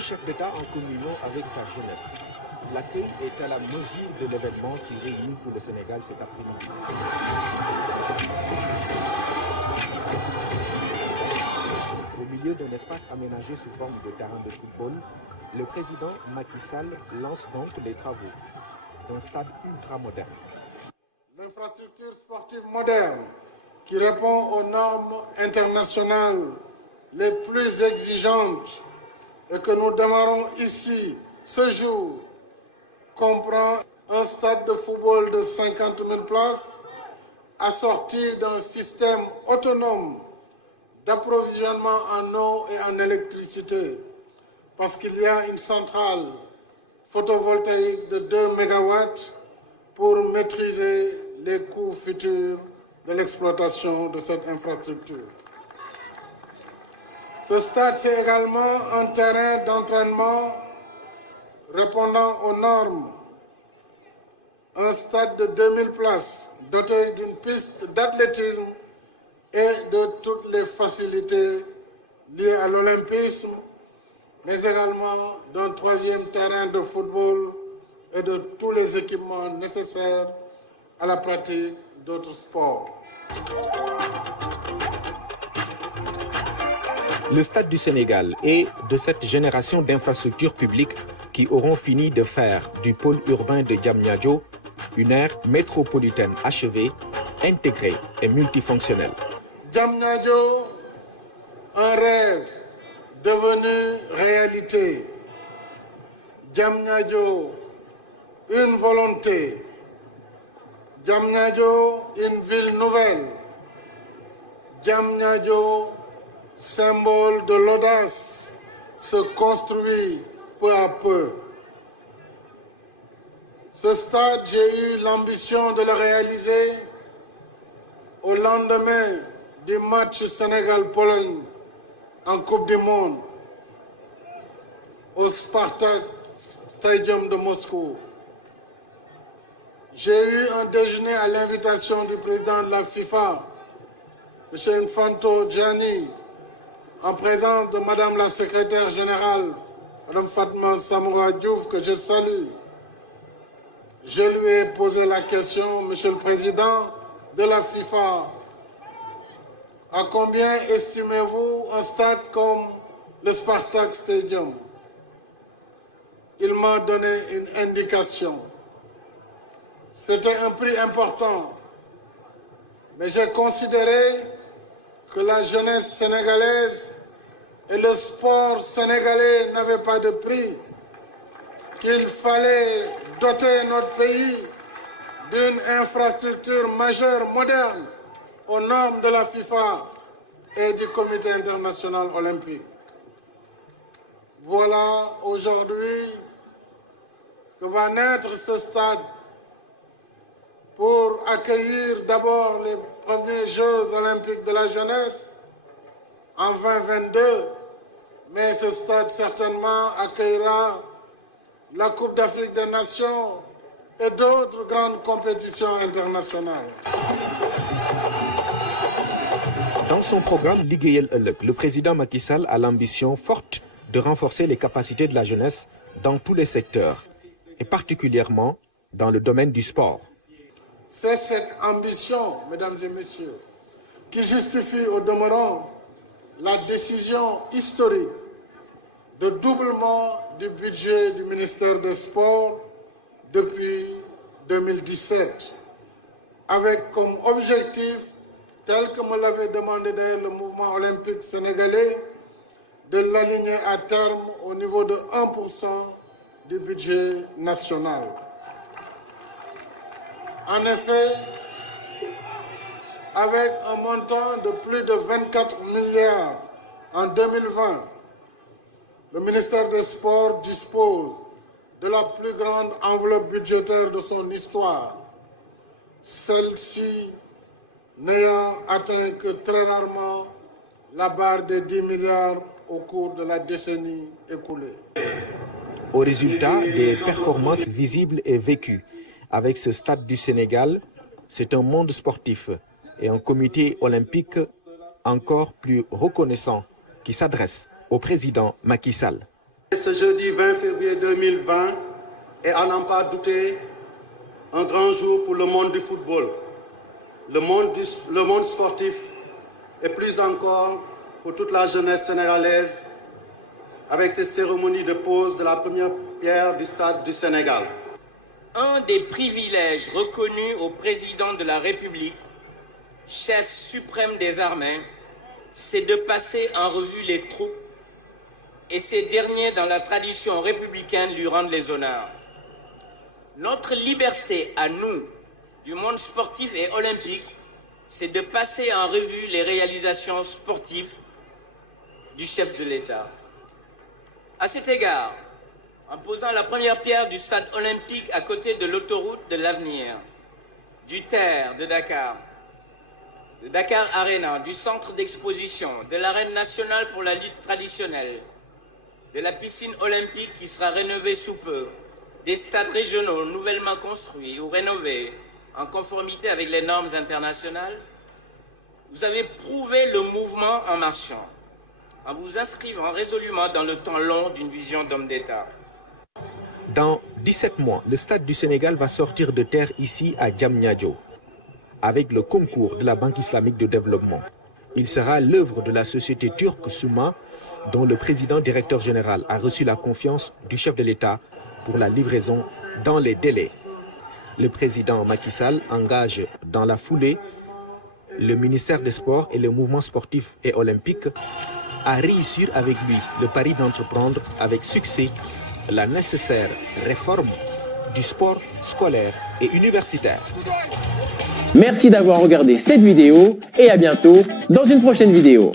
Un chef d'État en communion avec sa jeunesse. L'accueil est à la mesure de l'événement qui réunit tout le Sénégal cet après-midi. Au milieu d'un espace aménagé sous forme de terrain de football, le président Macky Sall lance donc les travaux d'un stade ultra-moderne. L'infrastructure sportive moderne qui répond aux normes internationales les plus exigeantes et que nous démarrons ici ce jour comprend un stade de football de 50 000 places assorti d'un système autonome d'approvisionnement en eau et en électricité parce qu'il y a une centrale photovoltaïque de 2 MW pour maîtriser les coûts futurs de l'exploitation de cette infrastructure. Ce stade, c'est également un terrain d'entraînement répondant aux normes. Un stade de 2000 places doté d'une piste d'athlétisme et de toutes les facilités liées à l'olympisme, mais également d'un 3e terrain de football et de tous les équipements nécessaires à la pratique d'autres sports. Le Stade du Sénégal est de cette génération d'infrastructures publiques qui auront fini de faire du pôle urbain de Diamniadio une aire métropolitaine achevée, intégrée et multifonctionnelle. Diamniadio, un rêve devenu réalité. Diamniadio, une volonté. Diamniadio, une ville nouvelle. Diamniadio, symbole de l'audace, se construit peu à peu. Ce stade, j'ai eu l'ambition de le réaliser au lendemain du match Sénégal-Pologne en Coupe du Monde au Spartak Stadium de Moscou. J'ai eu un déjeuner à l'invitation du président de la FIFA, M. Infantino Gianni, en présence de Madame la secrétaire générale, Madame Fatma Samoura Diouf, que je salue. Je lui ai posé la question, Monsieur le Président de la FIFA, à combien estimez-vous un stade comme le Spartak Stadium? Il m'a donné une indication. C'était un prix important, mais j'ai considéré que la jeunesse sénégalaise et le sport sénégalais n'avaient pas de prix, qu'il fallait doter notre pays d'une infrastructure majeure, moderne, aux normes de la FIFA et du Comité international olympique. Voilà aujourd'hui que va naître ce stade pour accueillir d'abord les premiers Jeux olympiques de la jeunesse en 2022, mais ce stade certainement accueillera la Coupe d'Afrique des Nations et d'autres grandes compétitions internationales. Dans son programme Liggéeyal Ëllëg, le président Macky Sall a l'ambition forte de renforcer les capacités de la jeunesse dans tous les secteurs, et particulièrement dans le domaine du sport. C'est cette ambition, mesdames et messieurs, qui justifie au demeurant la décision historique de doublement du budget du ministère des Sports depuis 2017, avec comme objectif, tel que me l'avait demandé d'ailleurs le mouvement olympique sénégalais, de l'aligner à terme au niveau de 1% du budget national. En effet, avec un montant de plus de 24 milliards en 2020, le ministère des Sports dispose de la plus grande enveloppe budgétaire de son histoire, celle-ci n'ayant atteint que très rarement la barre des 10 milliards au cours de la décennie écoulée. Au résultat des performances visibles et vécues, avec ce stade du Sénégal, c'est un monde sportif et un comité olympique encore plus reconnaissant qui s'adresse au président Macky Sall. Ce ce jeudi 20 février 2020 est, à n'en pas douter, un grand jour pour le monde du football, le monde sportif et plus encore pour toute la jeunesse sénégalaise avec cette cérémonie de pose de la première pierre du stade du Sénégal. Un des privilèges reconnus au président de la République, chef suprême des armées, c'est de passer en revue les troupes et ces derniers, dans la tradition républicaine, lui rendent les honneurs. Notre liberté à nous, du monde sportif et olympique, c'est de passer en revue les réalisations sportives du chef de l'État. À cet égard, en posant la première pierre du stade olympique à côté de l'autoroute de l'avenir, du TER de Dakar Arena, du centre d'exposition, de l'arène nationale pour la lutte traditionnelle, de la piscine olympique qui sera rénovée sous peu, des stades régionaux nouvellement construits ou rénovés en conformité avec les normes internationales, vous avez prouvé le mouvement en marchant, en vous inscrivant résolument dans le temps long d'une vision d'homme d'État. Dans 17 mois, le Stade du Sénégal va sortir de terre ici à Diamniadio, avec le concours de la Banque islamique de développement. Il sera l'œuvre de la société turque Souma, dont le président directeur général a reçu la confiance du chef de l'État pour la livraison dans les délais. Le président Macky Sall engage dans la foulée le ministère des Sports et le mouvement sportif et olympique à réussir avec lui le pari d'entreprendre avec succès la nécessaire réforme du sport scolaire et universitaire. Merci d'avoir regardé cette vidéo et à bientôt dans une prochaine vidéo.